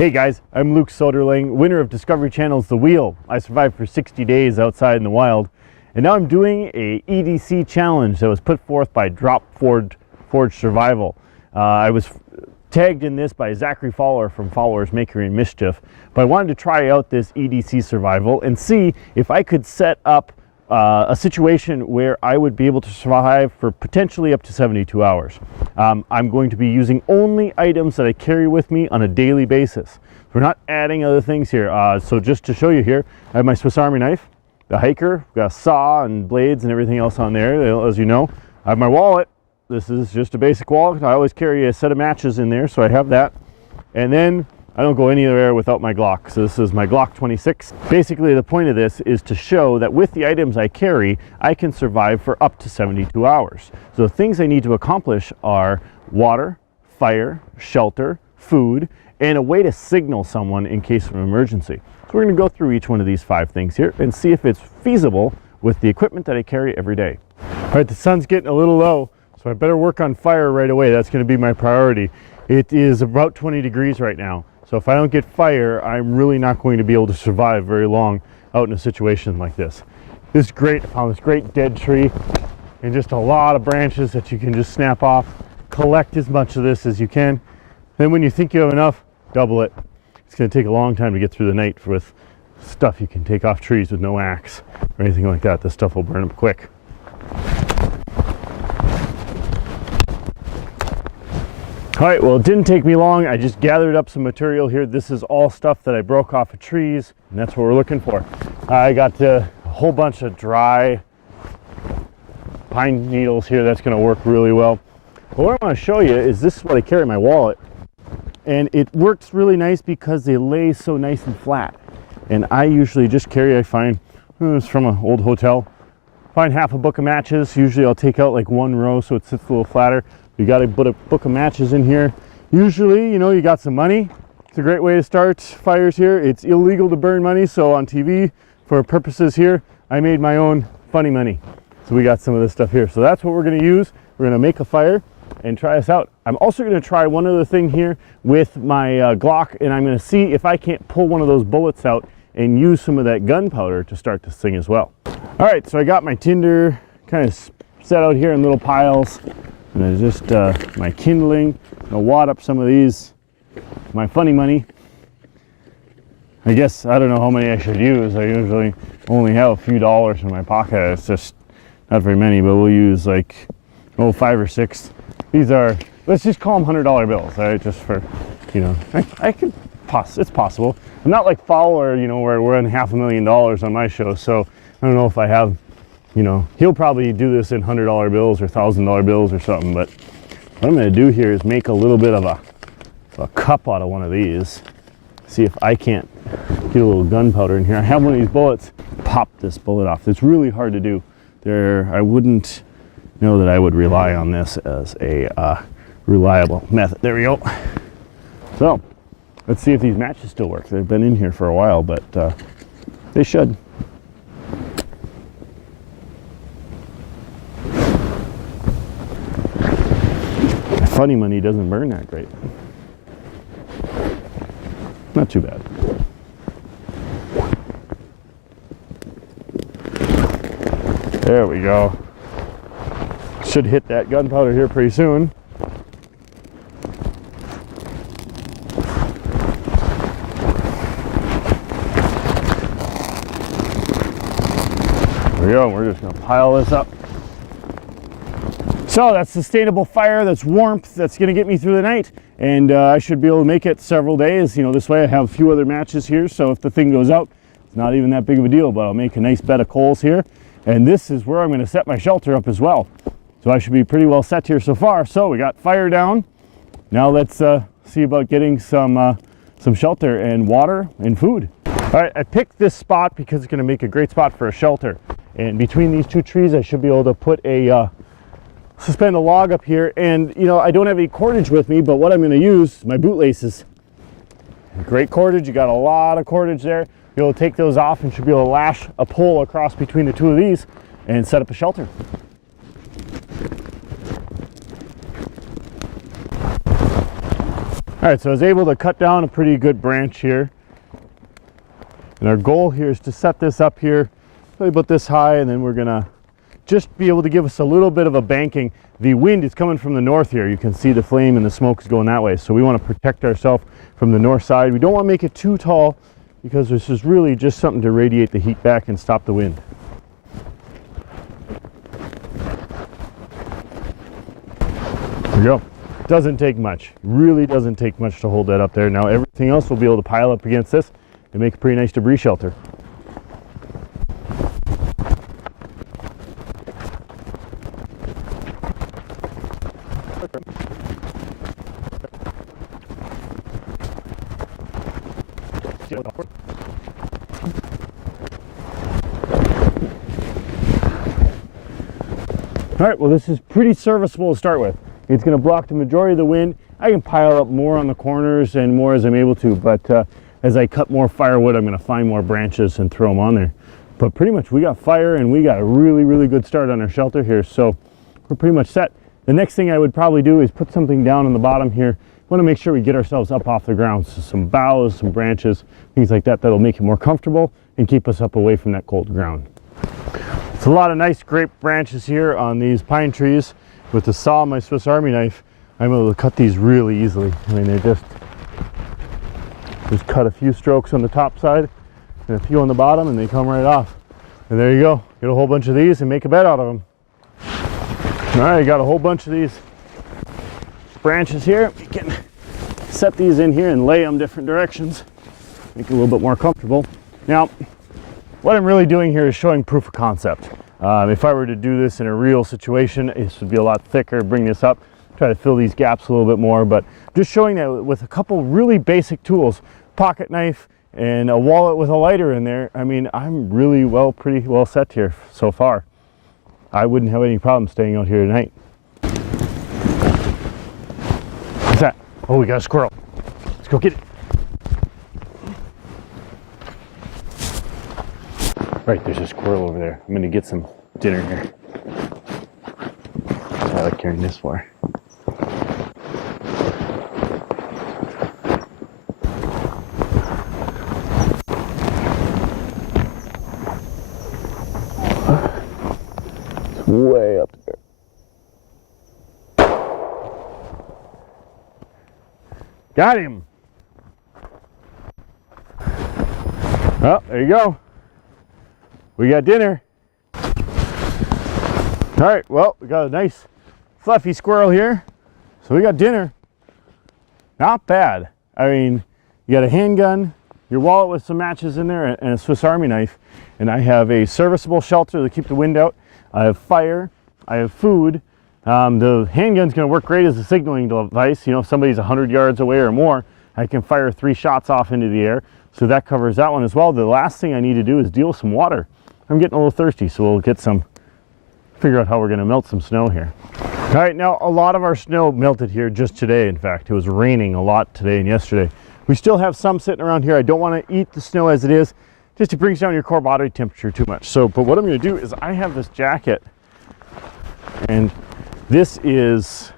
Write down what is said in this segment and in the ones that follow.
Hey guys, I'm Luke Soderling, winner of Discovery Channel's The Wheel. I survived for 60 days outside in the wild, and now I'm doing a EDC challenge that was put forth by Forge Survival. I was tagged in this by Zachary Fowler from Fowler's Maker and Mischief, but I wanted to try out this EDC Survival and see if I could set up a situation where I would be able to survive for potentially up to 72 hours. I'm going to be using only items that I carry with me on a daily basis. We're not adding other things here. So just to show you here, I have my Swiss Army knife, the hiker, got a saw and blades and everything else on there, as you know. I have my wallet. This is just a basic wallet. I always carry a set of matches in there, so I have that. And then I don't go anywhere without my Glock. So this is my Glock 26. Basically, the point of this is to show that with the items I carry, I can survive for up to 72 hours. So the things I need to accomplish are water, fire, shelter, food, and a way to signal someone in case of an emergency. So we're going to go through each one of these 5 things here and see if it's feasible with the equipment that I carry every day. All right, the sun's getting a little low, so I better work on fire right away. That's going to be my priority. It is about 20 degrees right now. So if I don't get fire, I'm really not going to be able to survive very long out in a situation like this. This is great. I found this great dead tree and just a lot of branches that you can just snap off. Collect as much of this as you can. Then when you think you have enough, double it. It's going to take a long time to get through the night with stuff you can take off trees with no axe or anything like that. This stuff will burn up quick. All right, well, it didn't take me long. I just gathered up some material here. This is all stuff that I broke off of trees, and that's what we're looking for. I got a whole bunch of dry pine needles here. That's gonna work really well. But what I wanna show you is this is what I carry in my wallet. And it works really nice because they lay so nice and flat. And I usually just carry, I find, it's from an old hotel, find half a book of matches. Usually I'll take out like one row so it sits a little flatter. You got to put a book of matches in here. Usually, you know, you got some money. It's a great way to start fires here. It's illegal to burn money, so on TV, for purposes here, I made my own funny money. So we got some of this stuff here. So that's what we're going to use. We're going to make a fire and try this out. I'm also going to try one other thing here with my Glock, and I'm going to see if I can't pull one of those bullets out and use some of that gunpowder to start this thing as well. All right, so I got my tinder kind of set out here in little piles. And there's just my kindling. I'll wad up some of these, my funny money. I guess, I don't know how many I should use. I usually only have a few dollars in my pocket. It's just not very many, but we'll use like, 5 or 6. These are, let's just call them $100 bills, right? Just for, you know, it's possible. I'm not like Fowler, you know, where we're in $500,000 on my show, so I don't know if I have, you know, he'll probably do this in $100 bills or $1,000 bills or something, but what I'm going to do here is make a little bit of a cup out of one of these. See if I can't get a little gunpowder in here. I have one of these bullets. Pop this bullet off. It's really hard to do. I wouldn't know that I would rely on this as a reliable method. There we go. So let's see if these matches still work. They've been in here for a while, but they should. Funny money doesn't burn that great. Not too bad. There we go. Should hit that gunpowder here pretty soon. There we go. We're just going to pile this up. So that's sustainable fire, that's warmth, that's going to get me through the night, and I should be able to make it several days. You know, this way I have a few other matches here, so if the thing goes out, it's not even that big of a deal, but I'll make a nice bed of coals here, and this is where I'm going to set my shelter up as well. So I should be pretty well set here so far. So we got fire down. Now let's see about getting some shelter and water and food. All right, I picked this spot because it's going to make a great spot for a shelter, and between these 2 trees I should be able to put a suspend a log up here. And you know, I don't have any cordage with me, but what I'm going to use is my bootlaces. Great cordage. You got a lot of cordage there. You'll take those off and should be able to lash a pole across between the 2 of these and set up a shelter. All right, so I was able to cut down a pretty good branch here. And our goal here is to set this up here, probably about this high, and then we're gonna just be able to give us a little bit of a banking. The wind is coming from the north here. You can see the flame and the smoke is going that way. So we want to protect ourselves from the north side. We don't want to make it too tall because this is really just something to radiate the heat back and stop the wind. There we go. Doesn't take much. Really doesn't take much to hold that up there. Now everything else will be able to pile up against this and make a pretty nice debris shelter. All right, well, this is pretty serviceable to start with. It's going to block the majority of the wind. I can pile up more on the corners and more as I'm able to, but as I cut more firewood, I'm going to find more branches and throw them on there. But pretty much we got fire and we got a really, really good start on our shelter here, so we're pretty much set. The next thing I would probably do is put something down on the bottom here. We want to make sure we get ourselves up off the ground, so some boughs, some branches, things like that, that'll make it more comfortable and keep us up away from that cold ground. It's a lot of nice grape branches here on these pine trees. With the saw and my Swiss Army knife, I'm able to cut these really easily. I mean, they just cut a few strokes on the top side and a few on the bottom, and they come right off. And there you go. Get a whole bunch of these and make a bed out of them. All right, got a whole bunch of these branches here. We can set these in here and lay them different directions, make it a little bit more comfortable. Now, what I'm really doing here is showing proof of concept. If I were to do this in a real situation, this would be a lot thicker. Bring this up, try to fill these gaps a little bit more, but just showing that with a couple really basic tools, pocket knife and a wallet with a lighter in there, I mean, I'm really pretty well set here so far. I wouldn't have any problem staying out here tonight. What's that? Oh, we got a squirrel. Let's go get it. Right, there's a squirrel over there. I'm gonna get some dinner here. I like carrying this for. It's way up there. Got him. Oh, there you go. We got dinner. All right, well, we got a nice fluffy squirrel here. So we got dinner. Not bad. I mean, you got a handgun, your wallet with some matches in there, and a Swiss Army knife. And I have a serviceable shelter to keep the wind out. I have fire, I have food. The handgun's gonna work great as a signaling device. You know, if somebody's 100 yards away or more, I can fire 3 shots off into the air. So that covers that one as well. The last thing I need to do is deal with some water. I'm getting a little thirsty, so we'll figure out how we're gonna melt some snow here. All right, now a lot of our snow melted here just today. In fact, it was raining a lot today and yesterday. We still have some sitting around here. I don't wanna eat the snow as it is, just it brings down your core body temperature too much. So, but what I'm gonna do is I have this jacket, and this is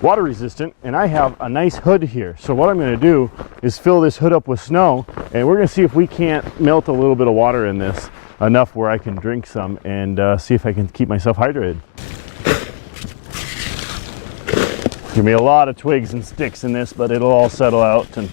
water resistant, and I have a nice hood here. So what I'm gonna do is fill this hood up with snow, and we're gonna see if we can't melt a little bit of water in this enough where I can drink some and see if I can keep myself hydrated. Give me a lot of twigs and sticks in this, but it'll all settle out. And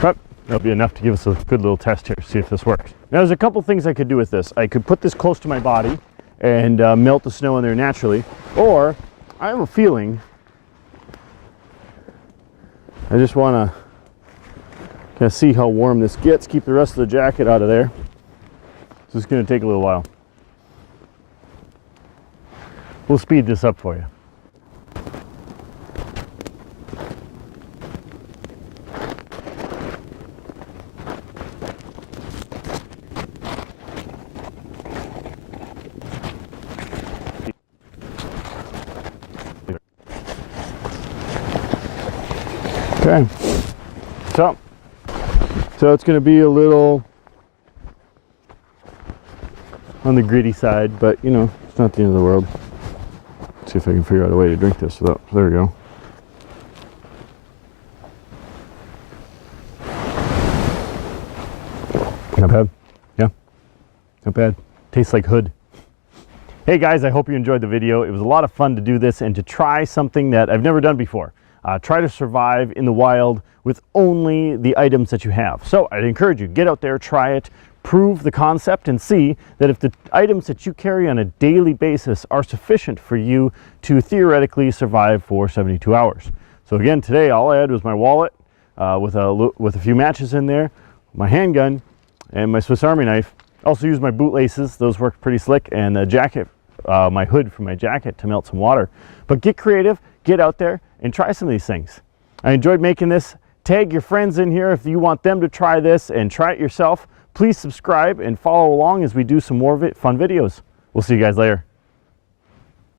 but that'll be enough to give us a good little test here, see if this works. Now, there's a couple things I could do with this. I could put this close to my body and melt the snow in there naturally, or I have a feeling I just want to kind of see how warm this gets, keep the rest of the jacket out of there. So it's going to take a little while. We'll speed this up for you. Okay, so it's going to be a little on the gritty side, but you know, it's not the end of the world. Let's see if I can figure out a way to drink this without, there we go. Not bad. Yeah, not bad. Tastes like Hood. Hey guys, I hope you enjoyed the video. It was a lot of fun to do this and to try something that I've never done before. Try to survive in the wild with only the items that you have. So I'd encourage you, get out there, try it, prove the concept, and see that if the items that you carry on a daily basis are sufficient for you to theoretically survive for 72 hours. So again, today all I had was my wallet with a few matches in there, my handgun, and my Swiss Army knife. Also used my bootlaces, those worked pretty slick, and a jacket, my hood for my jacket to melt some water. But get creative, get out there, and try some of these things. I enjoyed making this. Tag your friends in here if you want them to try this and try it yourself. Please subscribe and follow along as we do some more fun videos. We'll see you guys later.